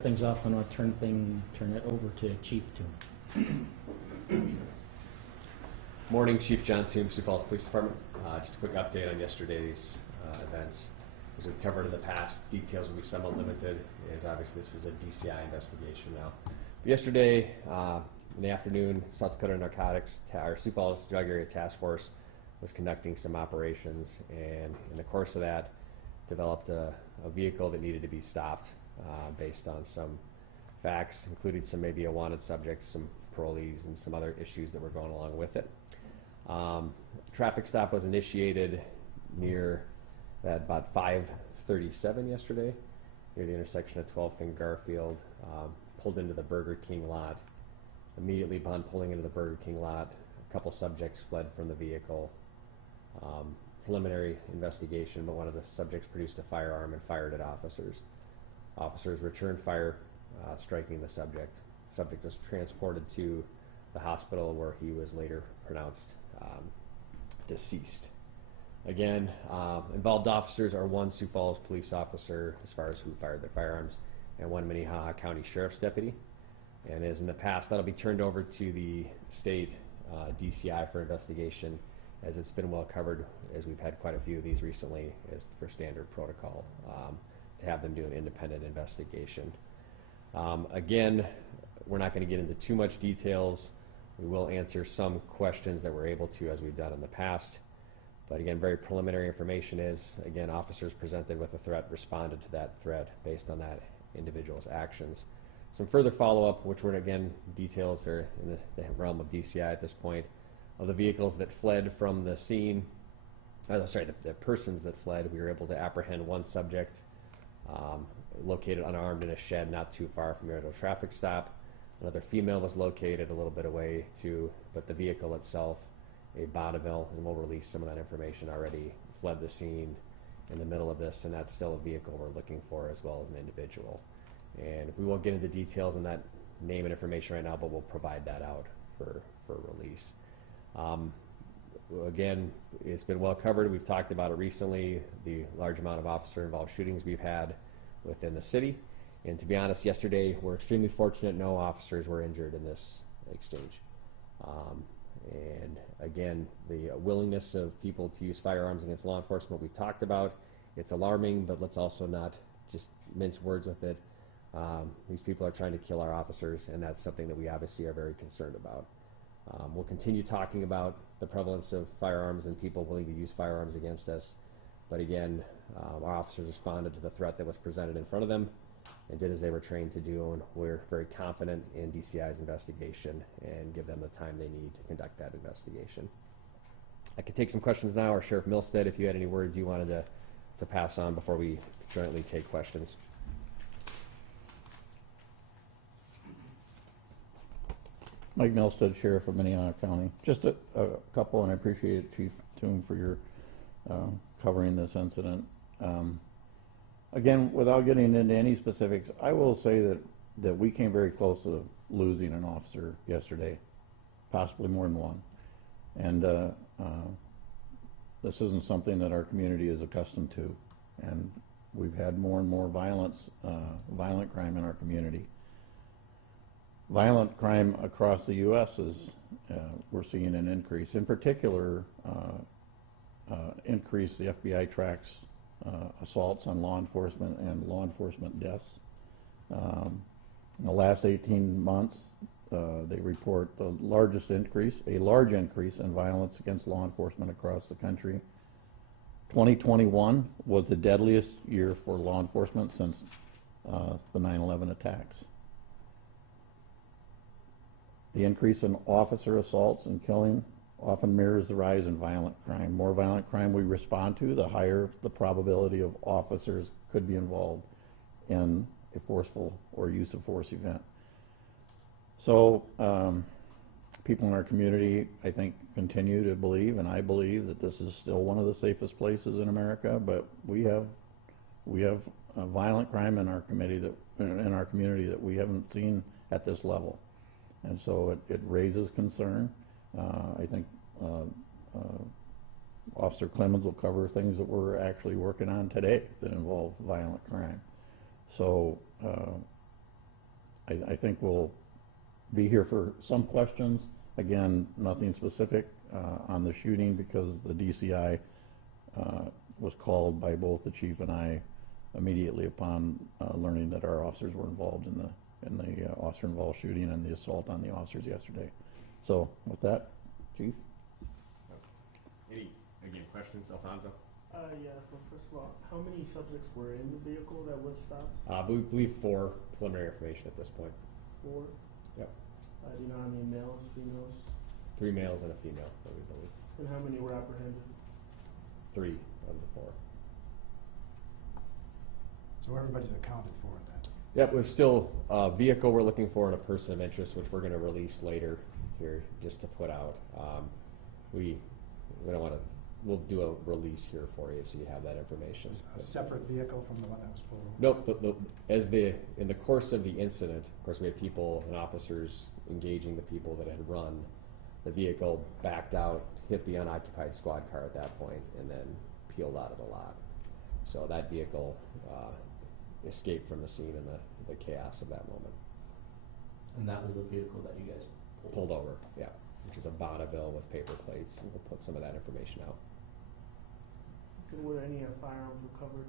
Things off, and I'll turn it over to Chief Toom. Morning, Chief John Toom, Sioux Falls Police Department. Just a quick update on yesterday's events. As we've covered in the past, details will be somewhat limited, as obviously this is a DCI investigation now. But yesterday, in the afternoon, South Dakota Narcotics, our Sioux Falls Drug Area Task Force was conducting some operations, and in the course of that, developed a vehicle that needed to be stopped based on some facts, including some maybe a wanted subject, some parolees, and some other issues that were going along with it. Traffic stop was initiated near at about 5:37 yesterday, near the intersection of 12th and Garfield. Pulled into the Burger King lot. Immediately upon pulling into the Burger King lot, a couple subjects fled from the vehicle. Preliminary investigation, but one of the subjects produced a firearm and fired at officers. Officers returned fire, striking the subject. The subject was transported to the hospital where he was later pronounced deceased. Again, involved officers are one Sioux Falls police officer as far as who fired the firearms and one Minnehaha County Sheriff's deputy. And as in the past, that'll be turned over to the state DCI for investigation, as it's been well covered, as we've had quite a few of these recently, as for standard protocol, to have them do an independent investigation. Again, we're not going to get into too much details. We will answer some questions that we're able to, as we've done in the past. But again, very preliminary information is, again, officers presented with a threat responded to that threat based on that individual's actions. Some further follow-up, which were, again, details are in the realm of DCI at this point, of the vehicles that fled from the scene, the persons that fled. We were able to apprehend one subject located unarmed in a shed not too far from the traffic stop. Another female was located a little bit away too, but the vehicle itself, a Bonneville, and we'll release some of that information, already fled the scene in the middle of this, and that's still a vehicle we're looking for as well as an individual. And we won't get into details on that name and information right now, but we'll provide that out for release. Again, it's been well covered. We've talked about it recently, the large amount of officer-involved shootings we've had within the city. And to be honest, yesterday, we're extremely fortunate no officers were injured in this exchange. And again, the willingness of people to use firearms against law enforcement, we've talked about. It's alarming, but let's also not just mince words with it. These people are trying to kill our officers, and that's something that we obviously are very concerned about. We'll continue talking about the prevalence of firearms and people willing to use firearms against us. But again, our officers responded to the threat that was presented in front of them and did as they were trained to do, and we're very confident in DCI's investigation and give them the time they need to conduct that investigation. I could take some questions now, or Sheriff Milstead, if you had any words you wanted to pass on before we jointly take questions. Mike Milstead, Sheriff of Minnehaha County. Just a couple, and I appreciate it, Chief Toom, for your covering this incident. Again, without getting into any specifics, I will say that we came very close to losing an officer yesterday, possibly more than one. And this isn't something that our community is accustomed to. And we've had more and more violent crime in our community. Violent crime across the U.S. is, we're seeing an increase. In particular, increase the FBI tracks assaults on law enforcement and law enforcement deaths. In the last 18 months, they report a large increase in violence against law enforcement across the country. 2021 was the deadliest year for law enforcement since the 9/11 attacks. The increase in officer assaults and killing often mirrors the rise in violent crime. More violent crime we respond to, the higher the probability of officers could be involved in a forceful or use of force event. So people in our community, I think, continue to believe, and I believe, that this is still one of the safest places in America, but we have violent crime in our community that we haven't seen at this level. And so it raises concern. I think Officer Clemens will cover things that we're actually working on today that involve violent crime. So I think we'll be here for some questions. Again, nothing specific on the shooting because the DCI was called by both the chief and I immediately upon learning that our officers were involved in the officer-involved shooting and the assault on the officers yesterday. So with that, Chief? Any, again, questions, Alfonso? Yeah, so first of all, how many subjects were in the vehicle that was stopped? We believe 4 preliminary information at this point. 4? Yep. Do you know how many males, females? 3 males and a female, that we believe. And how many were apprehended? 3 of the 4. So everybody's accounted for then? Yep, we're still a vehicle we're looking for and a person of interest, which we're going to release later here just to put out. We don't want to. We'll do a release here for you, so you have that information. A separate vehicle from the one that was pulled over? Nope. In the course of the incident, of course, we had people and officers engaging the people that had run. The vehicle backed out, hit the unoccupied squad car at that point, and then peeled out of the lot. So that vehicle escaped from the scene in the chaos of that moment. And that was the vehicle that you guys Pulled over, yeah, which is a Bonneville with paper plates, and we'll put some of that information out. And were any firearms recovered?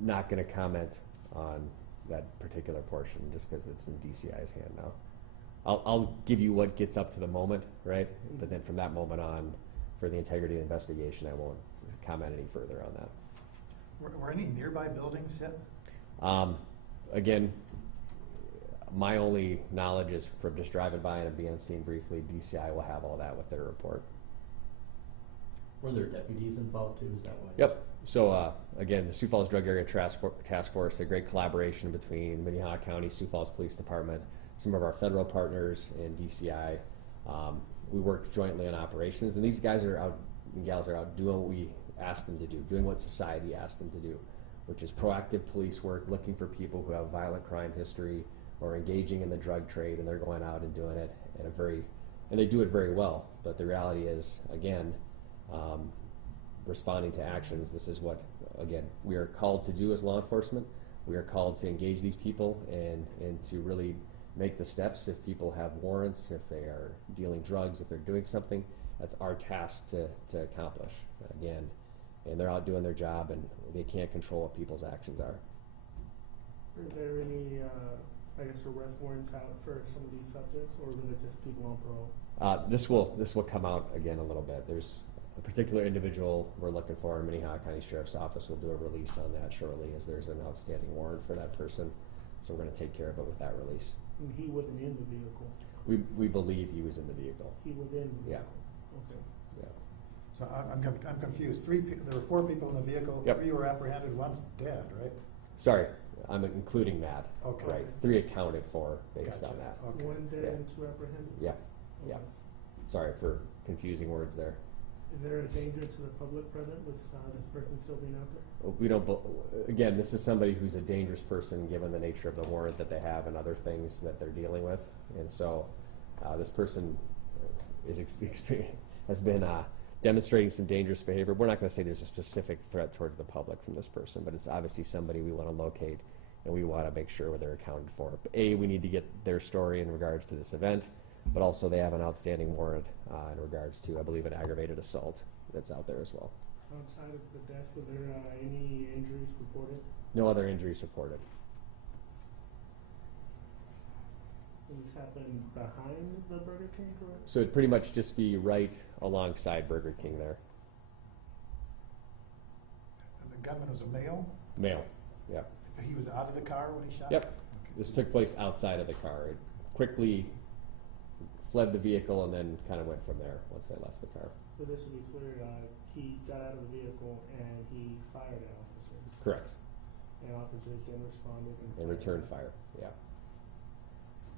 Not going to comment on that particular portion just because it's in DCI's hand now. I'll give you what gets up to the moment, right? But then from that moment on, for the integrity of the investigation, I won't comment any further on that. Were any nearby buildings hit? Again, my only knowledge is from just driving by and being seen briefly. DCI will have all that with their report. Were there deputies involved too? Is that why? Yep. So again, the Sioux Falls Drug Area Task Force, a great collaboration between Minnehaha County, Sioux Falls Police Department, some of our federal partners, and DCI. We work jointly on operations, and these guys are out, and gals are out doing what we asked them to do, doing what society asked them to do, which is proactive police work, looking for people who have violent crime history or engaging in the drug trade, and they're going out and doing it at and they do it very well. But the reality is, again, responding to actions. This is what, again, we are called to do as law enforcement. We are called to engage these people and to really make the steps. If people have warrants, if they are dealing drugs, if they're doing something, that's our task to accomplish. Again, and they're out doing their job, and they can't control what people's actions are. Are there any, arrest warrants out for some of these subjects, or was it just people on parole? This will come out again a little bit. There's a particular individual we're looking for in Minnehaha County Sheriff's Office. We'll do a release on that shortly, as there's an outstanding warrant for that person. So we're going to take care of it with that release. And he wasn't in the vehicle? We believe he was in the vehicle. He was in the vehicle? Okay. Yeah. So I'm confused. There were 4 people in the vehicle. Yep. 3 were apprehended. 1's dead, right? Sorry, I'm including that. Okay. Right. 3 accounted for based Gotcha. on that. Okay. 1 dead Yeah. and 2 apprehended? Yeah. Okay. Yeah. Sorry for confusing words there. Is there a danger to the public present with this person still being out there? We don't. Again, this is somebody who's a dangerous person given the nature of the warrant that they have and other things that they're dealing with, and so this person has been demonstrating some dangerous behavior. We're not going to say there's a specific threat towards the public from this person, but it's obviously somebody we want to locate, and we want to make sure they're accounted for. We need to get their story in regards to this event, but also they have an outstanding warrant in regards to, I believe, an aggravated assault that's out there as well. Outside of the death, were there any injuries reported? No other injuries reported. And this happened behind the Burger King, correct? So it'd pretty much just be right alongside Burger King there. And the gunman was a male? Male, yeah. He was out of the car when he shot? Yep. Okay. This took place outside of the car. It quickly fled the vehicle and then kind of went from there once they left the car. So this to be clear, he got out of the vehicle and he fired at officers. Correct. And officers then responded And returned fire, yeah.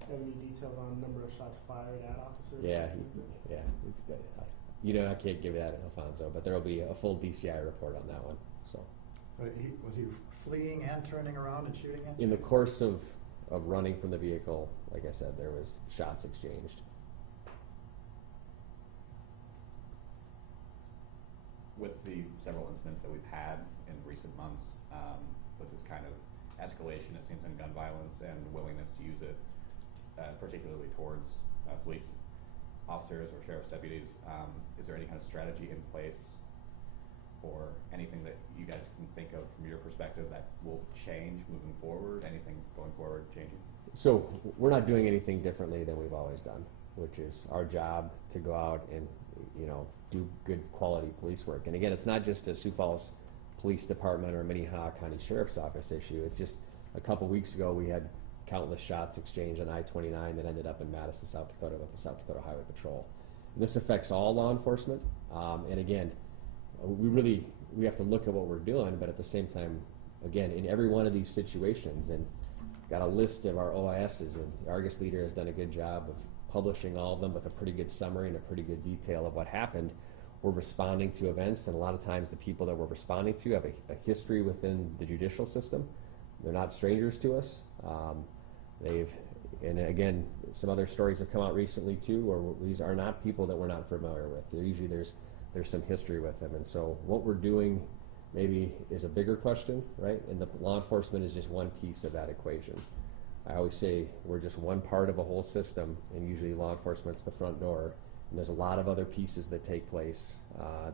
Have any details on number of shots fired at officers? Yeah, it's good. I can't give you that, Alfonso, but there will be a full DCI report on that one. So, So was he fleeing and turning around and shooting at you? in the course of running from the vehicle, like I said, there was shots exchanged. With the several incidents that we've had in recent months, with this kind of escalation, it seems, in gun violence and willingness to use it, particularly towards police officers or sheriff's deputies. Is there any kind of strategy in place or anything that you guys can think of from your perspective that will change moving forward? Anything going forward changing? So we're not doing anything differently than we've always done, which is our job to go out and, you know, do good quality police work. And again, it's not just a Sioux Falls Police Department or Minnehaha County Sheriff's Office issue. It's just a couple weeks ago we had countless shots exchanged on I-29 that ended up in Madison, South Dakota with the South Dakota Highway Patrol. And this affects all law enforcement. And again, we have to look at what we're doing, but at the same time, again, in every one of these situations, and got a list of our OISs, and the Argus leader has done a good job of publishing all of them with a pretty good summary and a pretty good detail of what happened. We're responding to events, and a lot of times the people that we're responding to have a history within the judicial system. They're not strangers to us. And again, some other stories have come out recently too, where these are not people that we're not familiar with. Usually there's some history with them, and so what we're doing maybe is a bigger question, right? And the law enforcement is just one piece of that equation. I always say we're just one part of a whole system, and usually law enforcement's the front door, and there's a lot of other pieces that take place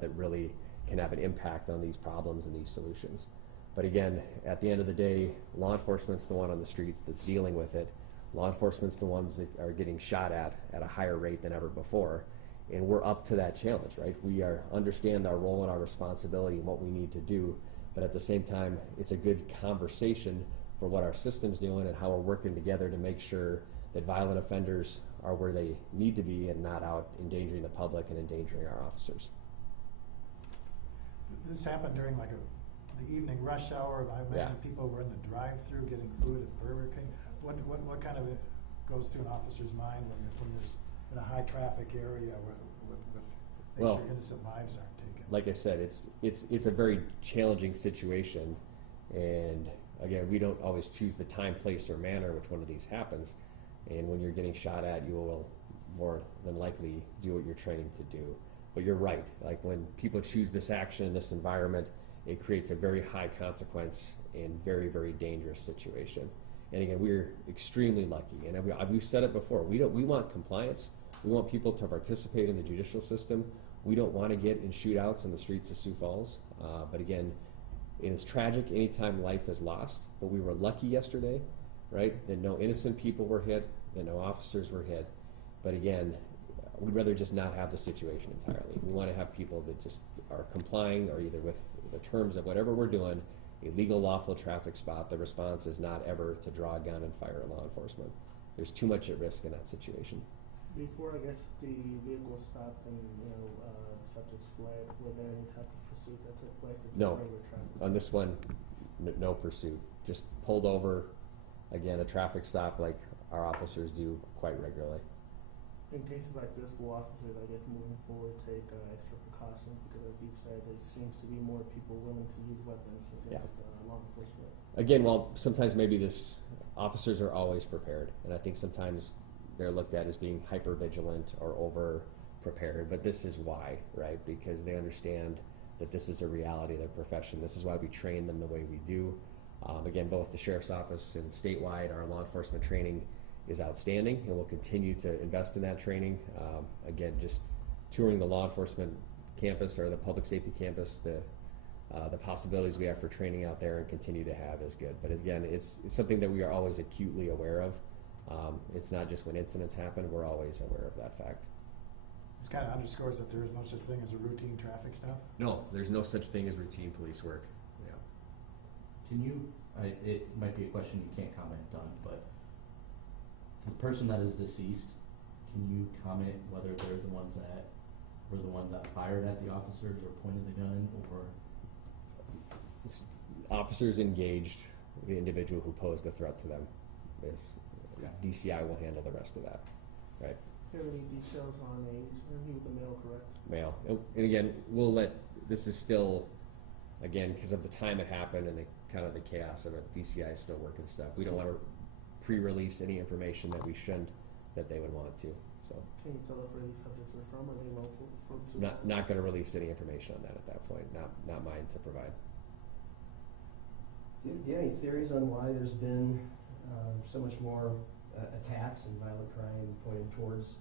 that really can have an impact on these problems and these solutions. But again, at the end of the day, law enforcement's the one on the streets that's dealing with it. Law enforcement's the ones that are getting shot at a higher rate than ever before. And we're up to that challenge, right? We understand our role and our responsibility and what we need to do, but at the same time, it's a good conversation for what our system's doing and how we're working together to make sure that violent offenders are where they need to be and not out endangering the public and endangering our officers. This happened during like the evening rush hour. I imagine people were in the drive-through getting food at Burger King. What kind of goes through an officer's mind when there's in a high traffic area with make sure innocent lives aren't taken? Like I said, it's a very challenging situation, and again, we don't always choose the time, place, or manner which one of these happens. And when you're getting shot at, you will more than likely do what you're training to do. But you're right. Like when people choose this action in this environment, it creates a very high consequence and very, very dangerous situation. And again, we're extremely lucky, and we've said it before. We want compliance. We want people to participate in the judicial system. We don't want to get in shootouts in the streets of Sioux Falls. But again, it is tragic anytime life is lost. But we were lucky yesterday, right? That no innocent people were hit, that no officers were hit. But again, we'd rather just not have the situation entirely. We want to have people that just are complying, or either with the terms of whatever we're doing, a legal, lawful traffic spot. The response is not ever to draw a gun and fire at law enforcement. There's too much at risk in that situation. Before, I guess, the vehicle stopped and, subjects fled, was there any type of pursuit that took place? No. On this one, no pursuit. Just pulled over, again, a traffic stop like our officers do quite regularly. In cases like this, will officers, I guess, moving forward, take extra precautions? Because as you've said, there seems to be more people willing to use weapons against law enforcement. Again, while sometimes maybe officers are always prepared, and I think sometimes they're looked at as being hyper vigilant or over prepared, but this is why, right? Because they understand that this is a reality of their profession. This is why we train them the way we do. Again, both the Sheriff's Office and statewide, our law enforcement training is outstanding, and we'll continue to invest in that training. Again, just touring the law enforcement campus or the public safety campus, the possibilities we have for training out there and continue to have is good. But again, it's something that we are always acutely aware of. It's not just when incidents happen, we're always aware of that fact. It kind of underscores that there is no such thing as a routine traffic stop? No, there's no such thing as routine police work. Yeah. Can you, it might be a question you can't comment on, but the person that is deceased, can you comment whether they're the ones that were the one that fired at the officers or pointed the gun, or? Officers engaged the individual who posed a threat to them. DCI will handle the rest of that, right? Do you have any details on age? He was a male, correct? Male. And again, this is still, again, because of the time it happened and the kind of the chaos of it, DCI is still working stuff. We don't want to pre-release any information that we shouldn't, that they would want to. So. Can you tell us where these subjects are from? Are they local? Not going to release any information on that at that point. Not mine to provide. Do you have any theories on why there's been so much more attacks and violent crime pointed towards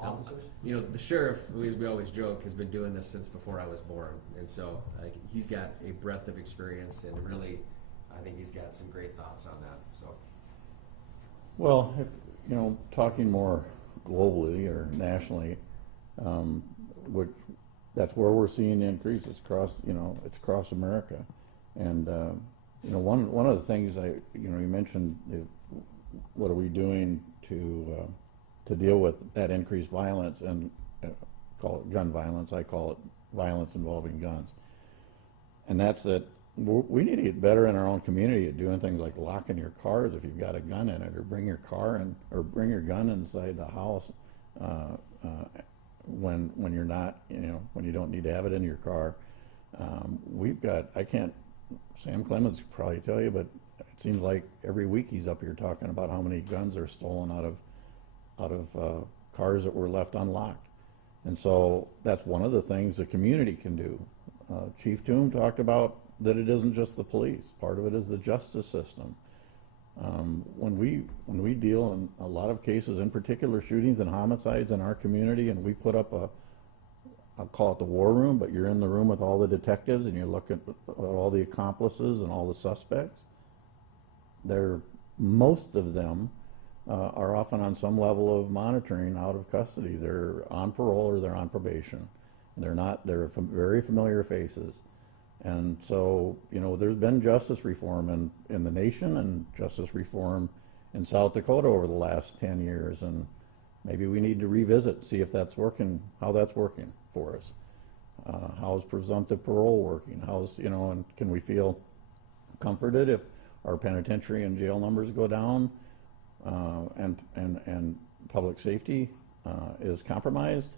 officers? You know, the sheriff, who we always joke, has been doing this since before I was born, and so he's got a breadth of experience, and really, I think he's got some great thoughts on that. So, Well, if, you know, talking more globally or nationally, which that's where we're seeing the increase. It's across, you know, it's across America, and you know, one of the things you know, you mentioned, what are we doing to deal with that increased violence, and call it gun violence. I call it violence involving guns, and that's that. We need to get better in our own community at doing things like locking your cars if you've got a gun in it, or bring your car in, or bring your gun inside the house when you're not, you know, when you don't need to have it in your car. We've got, Sam Clemens could probably tell you, but it seems like every week he's up here talking about how many guns are stolen out of cars that were left unlocked. And so that's one of the things the community can do. Chief Toom talked about that it isn't just the police. Part of it is the justice system. When we deal in a lot of cases, in particular shootings and homicides in our community, and we put up I'll call it the war room, but you're in the room with all the detectives and you look at all the accomplices and all the suspects. Most of them are often on some level of monitoring out of custody. They're on parole or they're on probation. They're very familiar faces. And so, you know, there's been justice reform in the nation and justice reform in South Dakota over the last 10 years. And maybe we need to revisit, see if that's working, how that's working for us. How's presumptive parole working? And can we feel comforted if our penitentiary and jail numbers go down and public safety is compromised?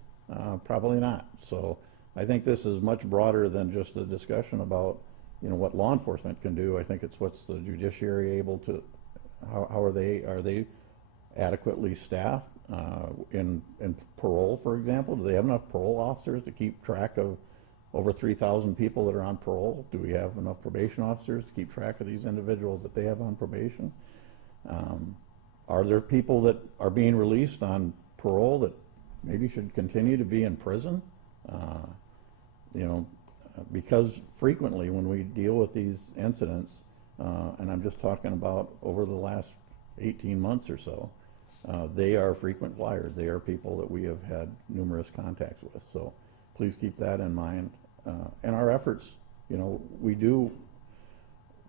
Probably not. So I think this is much broader than just a discussion about, you know, what law enforcement can do. I think it's what's the judiciary able to, how are they adequately staffed in parole, for example? Do they have enough parole officers to keep track of over 3,000 people that are on parole? Do we have enough probation officers to keep track of these individuals that they have on probation? Are there people that are being released on parole that maybe should continue to be in prison? You know, because frequently when we deal with these incidents, and I'm just talking about over the last 18 months or so, they are frequent flyers. They are people that we have had numerous contacts with. So please keep that in mind. And our efforts, you know, we do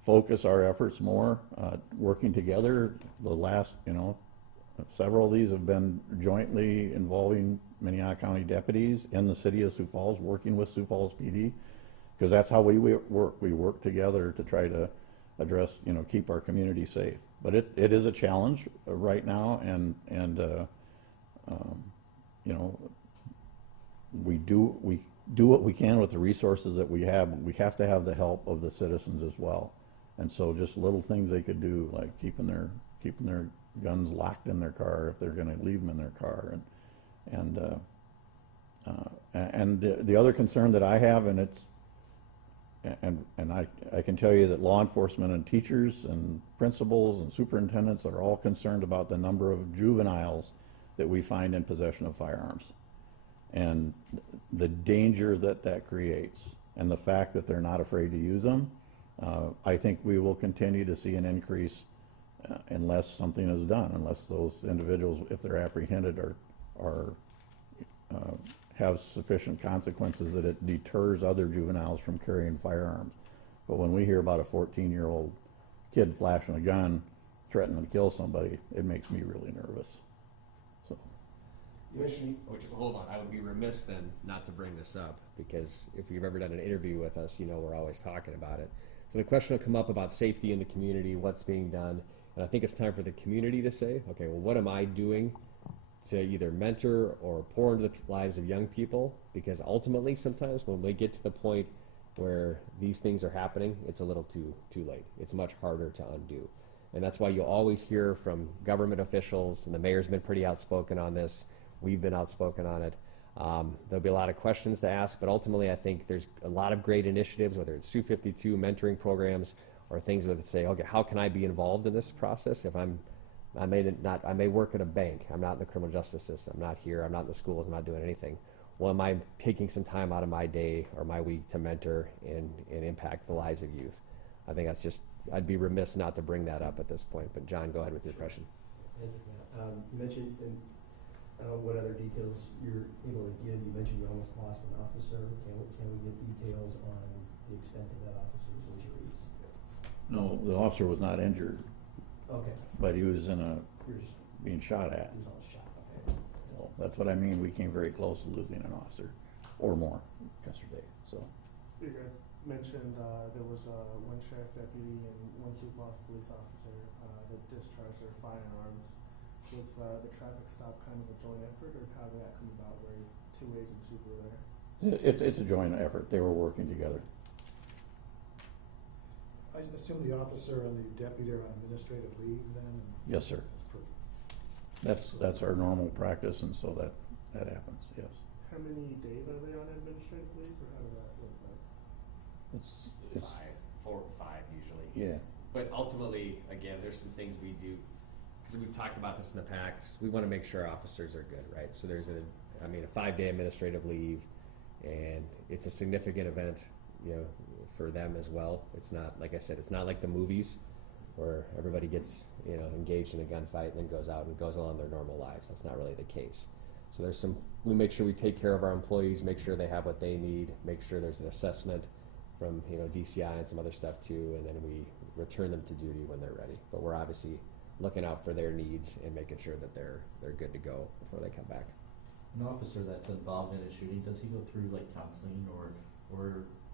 focus our efforts more, working together. The last, you know, several of these have been jointly involving Minnehaha County deputies in the city of Sioux Falls, working with Sioux Falls PD, because that's how we work. We work together to try to address, you know, keep our community safe. But it is a challenge right now, and you know, we do what we can with the resources that we have. But we have to have the help of the citizens as well. And so just little things they could do, like keeping their guns locked in their car if they're going to leave them in their car, and the other concern that I have, and I can tell you that law enforcement and teachers and principals and superintendents are all concerned about the number of juveniles that we find in possession of firearms, and the danger that creates, and the fact that they're not afraid to use them. I think we will continue to see an increase unless something is done, unless those individuals, if they're apprehended, have sufficient consequences that it deters other juveniles from carrying firearms. But when we hear about a 14-year-old kid flashing a gun, threatening to kill somebody, it makes me really nervous. So. Hold on, I would be remiss then not to bring this up, because if you've ever done an interview with us, you know we're always talking about it. So the question will come up about safety in the community, what's being done, and I think it's time for the community to say, okay, well, what am I doing to either mentor or pour into the lives of young people? Because ultimately, sometimes when we get to the point where these things are happening, it's a little too late. It's much harder to undo. And that's why you always hear from government officials, and the mayor's been pretty outspoken on this. We've been outspoken on it. There'll be a lot of questions to ask, but ultimately I think there's a lot of great initiatives, whether it's Sioux 52 mentoring programs or things with say, okay, how can I be involved in this process if I may work at a bank. I'm not in the criminal justice system. I'm not here. I'm not in the schools. I'm not doing anything. Well, am I taking some time out of my day or my week to mentor and impact the lives of youth? I think that's just, I'd be remiss not to bring that up at this point. But John, go ahead with your question. Thank you for that. You mentioned, and I don't know what other details you're able to give. You mentioned you almost lost an officer. Can we get details on the extent of that officer's injuries? No, the officer was not injured, Okay. but he was in a, You're just, being shot at. he was on shot. Okay. So that's what I mean, we came very close to losing an officer, or more, yesterday, so. You guys mentioned there was one sheriff deputy and one Sioux Falls police officer that discharged their firearms. Was the traffic stop kind of a joint effort, or how did that come about where two agencies were there? It's a joint effort, they were working together. I assume the officer and the deputy are on administrative leave then? Yes, sir. That's pretty. That's our normal practice, and so that happens, yes. How many days are they on administrative leave, or how does that look like? It's, 4 or 5 usually. yeah, But ultimately, again, there's some things we do, because we've talked about this in the past, we want to make sure our officers are good, right? So there's a 5-day administrative leave, and it's a significant event, for them as well. It's not, like I said, it's not like the movies where everybody gets, engaged in a gunfight and then goes out and goes on their normal lives. That's not really the case. So we make sure we take care of our employees, make sure they have what they need, make sure there's an assessment from, DCI and some other stuff too, and then we return them to duty when they're ready. But we're obviously looking out for their needs and making sure that they're good to go before they come back. An officer that's involved in a shooting, does he go through like counseling or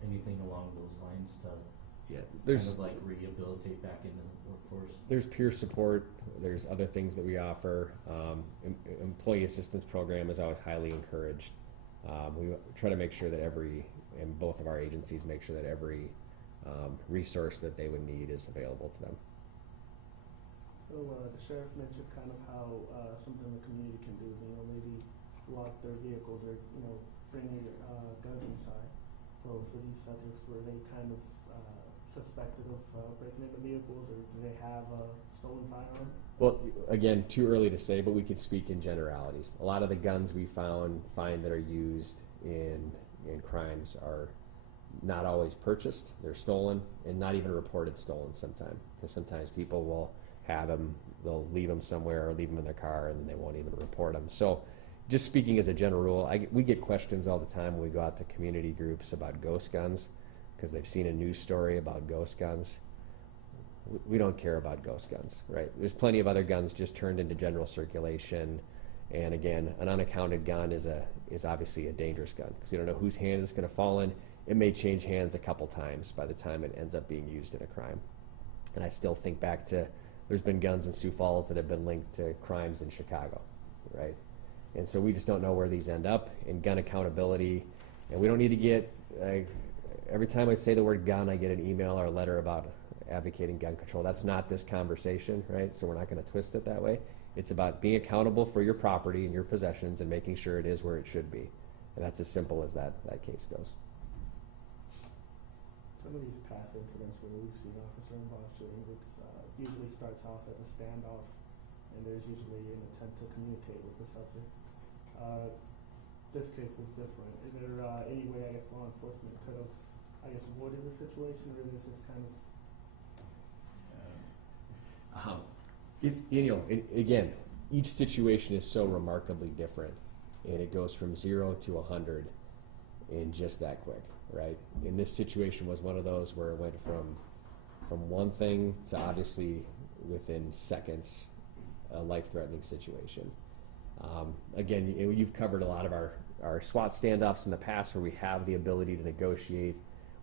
anything along those lines to kind of like rehabilitate back into the workforce? There's peer support. There's other things that we offer. Employee assistance program is always highly encouraged. We try to make sure that in both of our agencies, make sure that every resource that they would need is available to them. So the sheriff mentioned kind of how something the community can do is, maybe lock their vehicles or, bring your guns inside. For these subjects, were they kind of suspected of breaking into vehicles, or do they have a stolen firearm? Well, again, too early to say, but we could speak in generalities. A lot of the guns we find that are used in crimes are not always purchased. They're stolen and not even reported stolen sometimes, because sometimes people will have them, they'll leave them somewhere or leave them in their car and they won't even report them. So just speaking as a general rule, we get questions all the time when we go out to community groups about ghost guns, because they've seen a news story about ghost guns. We don't care about ghost guns, right? There's plenty of other guns just turned into general circulation. And again, an unaccounted gun is obviously a dangerous gun, because you don't know whose hand it's going to fall in. It may change hands a couple times by the time it ends up being used in a crime. And I still think back to, there's been guns in Sioux Falls that have been linked to crimes in Chicago, right? And so we just don't know where these end up in gun accountability. And we don't need to get, every time I say the word gun, I get an email or a letter about advocating gun control. That's not this conversation, right? So we're not going to twist it that way. It's about being accountable for your property and your possessions and making sure it is where it should be. And that's as simple as that case goes. Some of these past incidents where we've seen officer-involved shootings, it usually starts off as a standoff, and there's usually an attempt to communicate with the subject. This case was different. Is there any way, law enforcement could have, avoided the situation, or is this kind of... It's, again, each situation is so remarkably different, and it goes from 0 to 100 in just that quick, right? And this situation was one of those where it went from one thing to obviously within seconds, a life-threatening situation. Again, you've covered a lot of our SWAT standoffs in the past where we have the ability to negotiate.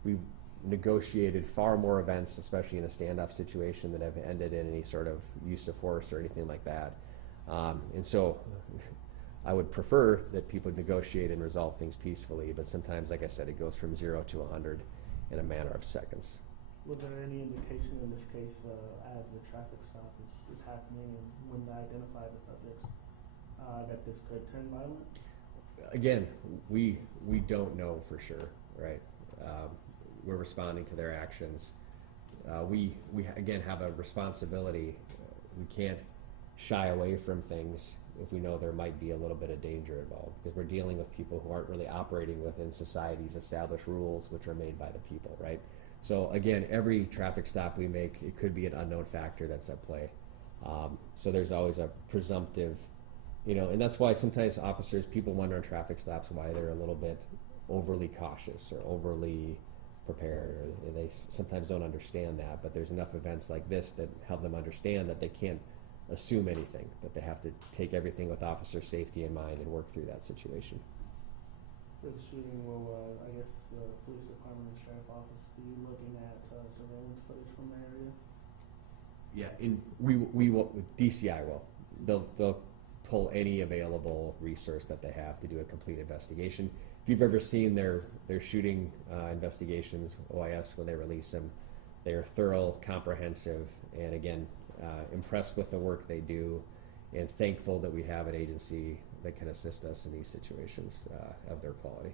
We've negotiated far more events, especially in a standoff situation, that have ended in any sort of use of force or anything like that. And so I would prefer that people negotiate and resolve things peacefully, but sometimes, like I said, it goes from 0 to 100 in a matter of seconds. Was there any indication in this case, as the traffic stop is happening and when they identify the subjects, that this could turn violent? Again, we don't know for sure, right? We're responding to their actions. we again have a responsibility. We can't shy away from things if we know there might be a little bit of danger involved, because we're dealing with people who aren't really operating within society's established rules, which are made by the people, right? So again, every traffic stop we make, it could be an unknown factor that's at play. So there's always a presumptive, and that's why sometimes people wonder on traffic stops why they're a little bit overly cautious or overly prepared, or they sometimes don't understand that. But there's enough events like this that help them understand that they can't assume anything, that they have to take everything with officer safety in mind and work through that situation. For the shooting, will I guess the police department and sheriff office be looking at surveillance footage from the area? Yeah, we will. DCI will. They'll pull any available resource that they have to do a complete investigation. If you've ever seen their shooting investigations, OIS, when they release them, they are thorough, comprehensive, and again, impressed with the work they do, and thankful that we have an agency that can assist us in these situations of their quality.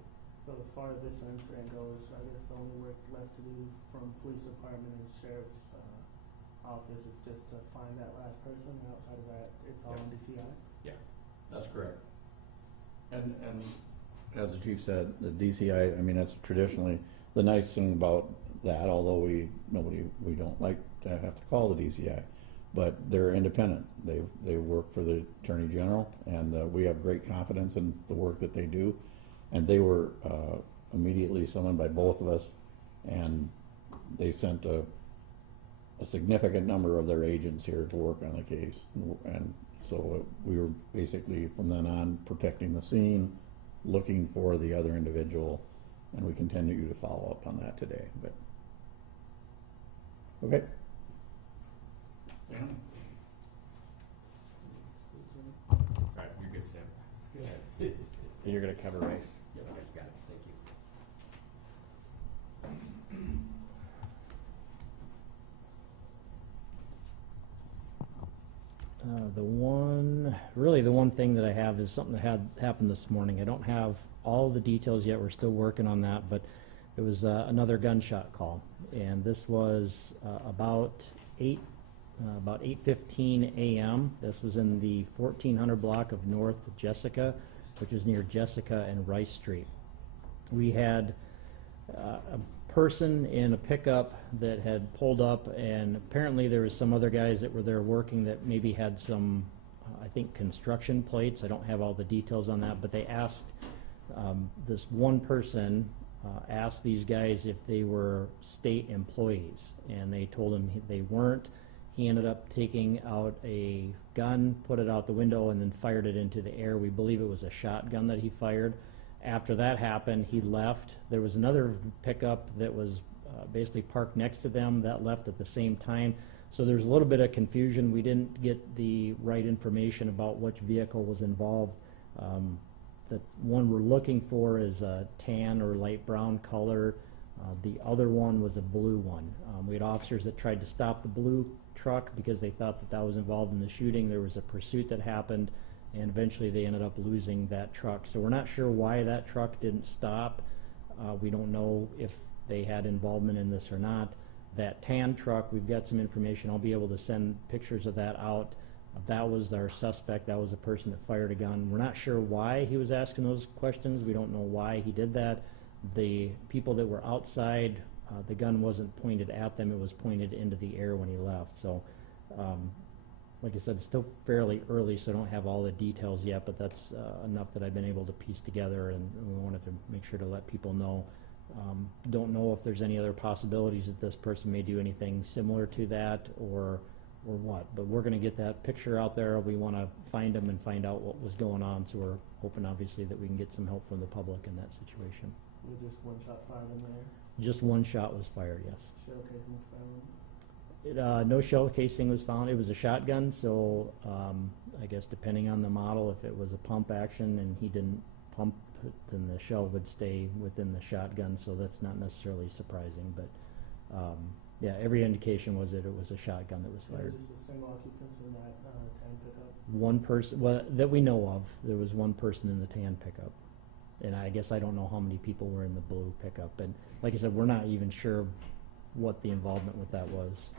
So as far as this incident goes, I guess the only work left to do from police department and sheriff's office is just to find that last person, and outside of that, it's all on DCI? Yeah. That's correct. And as the chief said, the DCI, I mean, that's traditionally the nice thing about that, although we don't like to have to call the DCI, but they're independent. They work for the Attorney General, and we have great confidence in the work that they do. And they were immediately summoned by both of us, and they sent a significant number of their agents here to work on the case. And so we were basically, from then on, protecting the scene, looking for the other individual, and we continue to follow up on that today. But okay. All right, you're good, Sam. Yeah. And you're going to cover race? Yep. Okay, got it. Thank you. The one thing that I have is something that had happened this morning. I don't have all the details yet. We're still working on that, but it was another gunshot call, and this was about 8:15 a.m. This was in the 1400 block of North Jessica, which is near Jessica and Rice Street. We had a person in a pickup that had pulled up, and apparently there was some other guys that were there working that maybe had some, I think, construction plates. I don't have all the details on that, but they asked, this one person asked these guys if they were state employees, and they told him they weren't. He ended up taking out a gun, put it out the window, and then fired it into the air. We believe it was a shotgun that he fired. After that happened, he left. There was another pickup that was basically parked next to them that left at the same time. So there's a little bit of confusion. We didn't get the right information about which vehicle was involved. The one we're looking for is a tan or light brown color. The other one was a blue one. We had officers that tried to stop the blue truck because they thought that that was involved in the shooting. There was a pursuit that happened, and eventually they ended up losing that truck. So we're not sure why that truck didn't stop. We don't know if they had involvement in this or not. That tan truck, we've got some information. I'll be able to send pictures of that out. That was our suspect. That was the person that fired a gun. We're not sure why he was asking those questions. We don't know why he did that. The people that were outside, the gun wasn't pointed at them. It was pointed into the air when he left. So, like I said, it's still fairly early, so I don't have all the details yet, but that's enough that I've been able to piece together, and we wanted to make sure to let people know. Don't know if there's any other possibilities that this person may do anything similar to that or what, but we're going to get that picture out there. We want to find them and find out what was going on, so we're hoping obviously that we can get some help from the public in that situation. Was just one shot fired in there? Just one shot was fired, yes. Shell casing was found? No shell casing was found. It was a shotgun, so I guess depending on the model, if it was a pump action and he didn't pump it, then the shell would stay within the shotgun, so that's not necessarily surprising. But yeah, every indication was that it was a shotgun that was fired. Was this a single occupant in that tan pickup? One person, well, that we know of, there was one person in the tan pickup. And I guess I don't know how many people were in the blue pickup. And like I said, we're not even sure what the involvement with that was.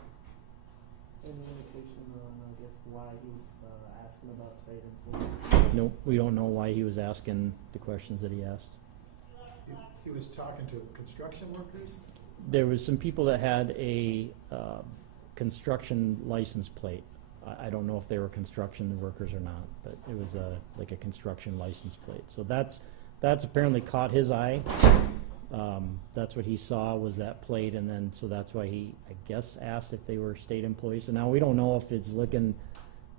Any indication on, I guess, why he was asking about state employees? Nope, we don't know why he was asking the questions that he asked. He was talking to construction workers? There was some people that had a construction license plate. I don't know if they were construction workers or not, but it was like a construction license plate. So that's apparently caught his eye. That's what he saw, was that plate, and then so that's why he, I guess, asked if they were state employees. And now we don't know if it's looking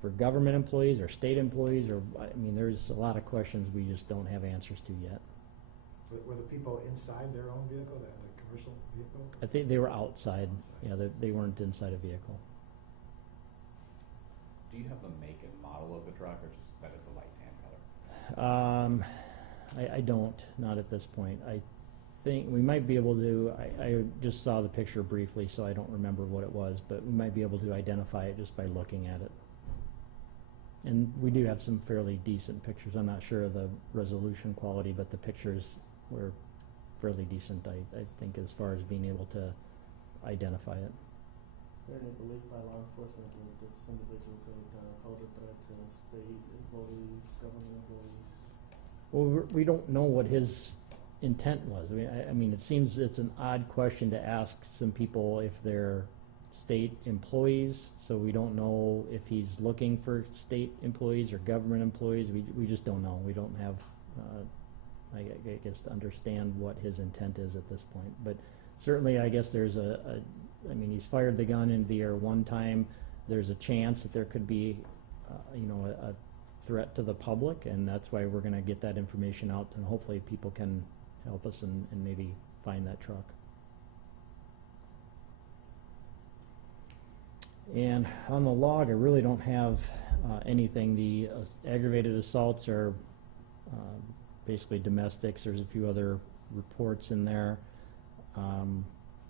for government employees or state employees, or I mean, there's a lot of questions we just don't have answers to yet. Were the people inside their own vehicle, the commercial vehicle? I think they were outside. Yeah, they weren't inside a vehicle. Do you have the make and model of the truck, or just that it's a light tan color? I don't, not at this point. I think we might be able to, I just saw the picture briefly, so I don't remember what it was, but we might be able to identify it just by looking at it. And we do have some fairly decent pictures. I'm not sure of the resolution quality, but the pictures were fairly decent, I think, as far as being able to identify it. Is there any belief by law enforcement that this individual could hold a threat to state employees, government employees? Well, we don't know what his intent was. I mean, it seems it's an odd question to ask some people if they're state employees, so we don't know if he's looking for state employees or government employees. We just don't know. We don't have, I guess, to understand what his intent is at this point. But certainly, I guess there's I mean, he's fired the gun in the air one time. There's a chance that there could be, a threat to the public, and that's why we're going to get that information out, and hopefully people can help us and maybe find that truck. And on the log, I really don't have anything. The aggravated assaults are basically domestics. There's a few other reports in there.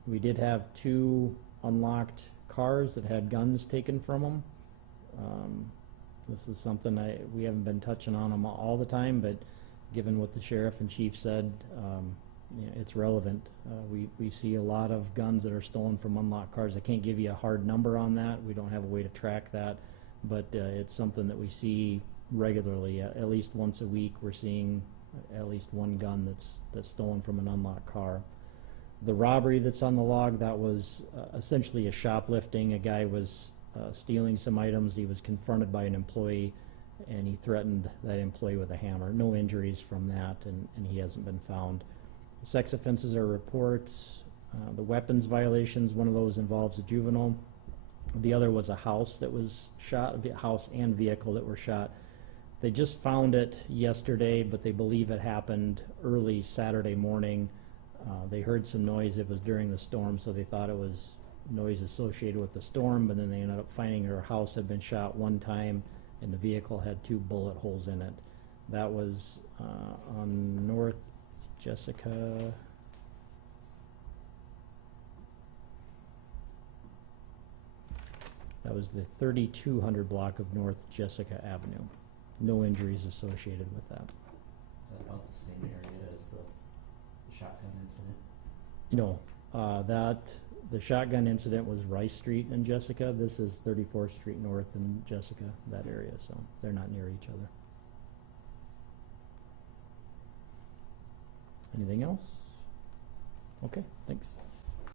We did have 2 unlocked cars that had guns taken from them. This is something we haven't been touching on them all the time, but given what the sheriff and chief said, it's relevant. We see a lot of guns that are stolen from unlocked cars. I can't give you a hard number on that. We don't have a way to track that, but it's something that we see regularly. At least once a week, we're seeing at least one gun that's stolen from an unlocked car. The robbery that's on the log, that was essentially a shoplifting. A guy was stealing some items. He was confronted by an employee, and he threatened that employee with a hammer. No injuries from that, and he hasn't been found. Sex offenses are reports. The weapons violations, one of those involves a juvenile. The other was a house that was shot, a house and vehicle that were shot. They just found it yesterday, but they believe it happened early Saturday morning. They heard some noise. It was during the storm, so they thought it was noise associated with the storm, but then they ended up finding her house had been shot one time, and the vehicle had 2 bullet holes in it. That was on North Jessica. That was the 3200 block of North Jessica Avenue. No injuries associated with that. Is that about the same area as the shotgun incident? No, the shotgun incident was Rice Street in Jessica. This is 34th Street North in Jessica, that area, so they're not near each other. Anything else? Okay, thanks.